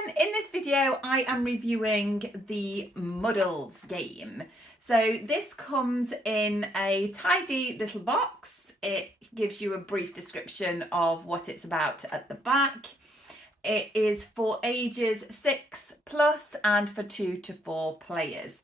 everyone, in this video I am reviewing the Muddles game. So this comes in a tidy little box. It gives you a brief description of what it's about at the back. It is for ages 6+ and for 2 to 4 players.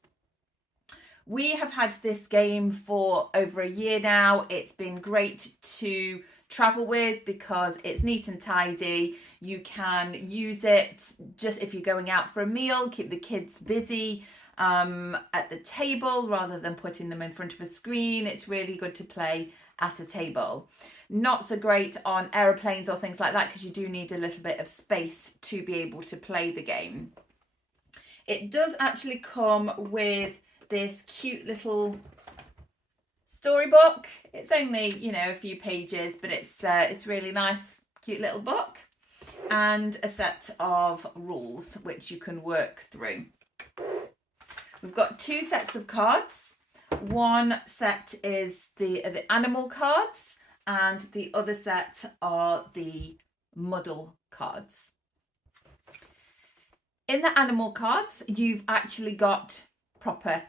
We have had this game for over a year now. It's been great to travel with because it's neat and tidy. You can use it just if you're going out for a meal, keep the kids busy at the table rather than putting them in front of a screen. It's really good to play at a table. Not so great on aeroplanes or things like that because you do need a little bit of space to be able to play the game. It does actually come with this cute little storybook. It's only, you know, a few pages, but it's really nice, cute little book, and a set of rules which you can work through. We've got 2 sets of cards. One set is the animal cards, and the other set are the muddle cards. In the animal cards, you've actually got proper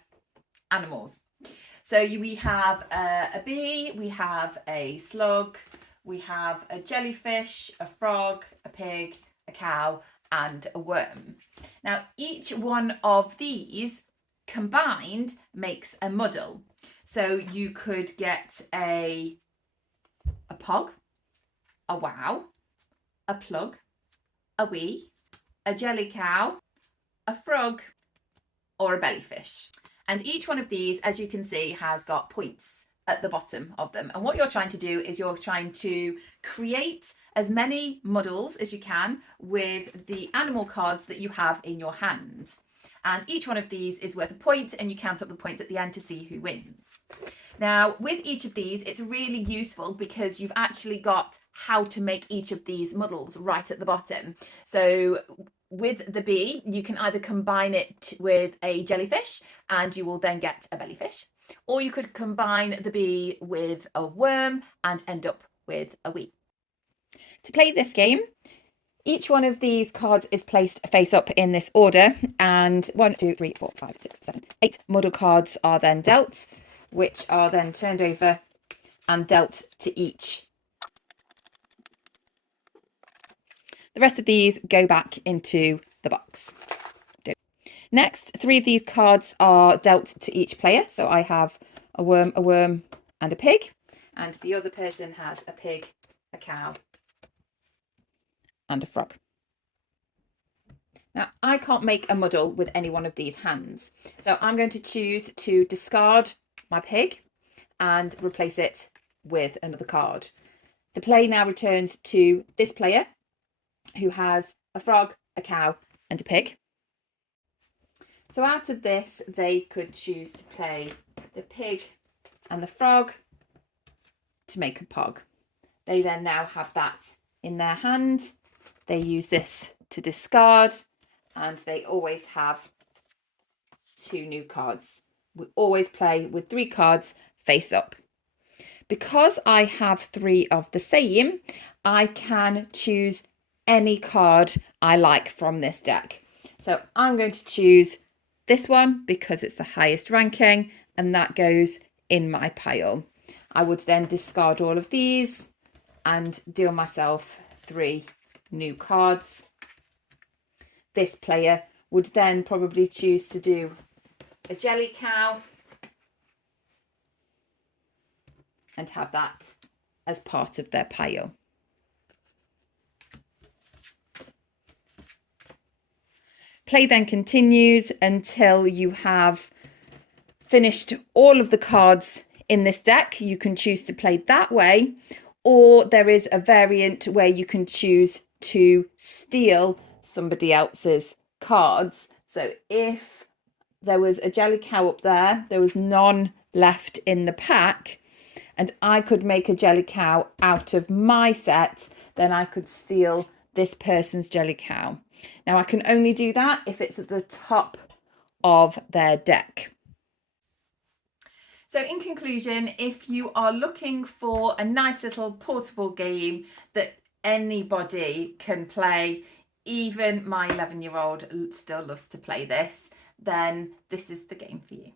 animals. So we have a bee, we have a slug, we have a jellyfish, a frog, a pig, a cow, and a worm. Now, each one of these combined makes a muddle. So you could get a pog, a wow, a plug, a wee, a jelly cow, a frog, or a bellyfish. And each one of these, as you can see, has got points at the bottom of them. And what you're trying to do is you're trying to create as many muddles as you can with the animal cards that you have in your hand. And each one of these is worth a point, and you count up the points at the end to see who wins. Now, with each of these, it's really useful because you've actually got how to make each of these muddles right at the bottom. So with the bee, you can either combine it with a jellyfish and you will then get a bellyfish, or you could combine the bee with a worm and end up with a wee. To play this game, each one of these cards is placed face up in this order, and 1, 2, 3, 4, 5, 6, 7, 8 muddle cards are then dealt, which are then turned over and dealt to each. The rest of these go back into the box. Next, 3 of these cards are dealt to each player. So I have a worm, and a pig. And the other person has a pig, a cow, and a frog. Now, I can't make a muddle with any one of these hands. So I'm going to choose to discard my pig and replace it with another card. The play now returns to this player, who has a frog, a cow, and a pig. So out of this, they could choose to play the pig and the frog to make a pog. They then now have that in their hand. They use this to discard, and they always have 2 new cards. We always play with 3 cards face up. Because I have 3 of the same, I can choose any card I like from this deck. So I'm going to choose this one because it's the highest ranking, and that goes in my pile. I would then discard all of these and deal myself 3 new cards. This player would then probably choose to do a jelly cow and have that as part of their pile. Play then continues until you have finished all of the cards in this deck. You can choose to play that way, or there is a variant where you can choose to steal somebody else's cards. So if there was a jelly cow up there, there was none left in the pack, and I could make a jelly cow out of my set, then I could steal this person's jelly cow. Now, I can only do that if it's at the top of their deck. So in conclusion, if you are looking for a nice little portable game that anybody can play, even my 11-year-old still loves to play this, then this is the game for you.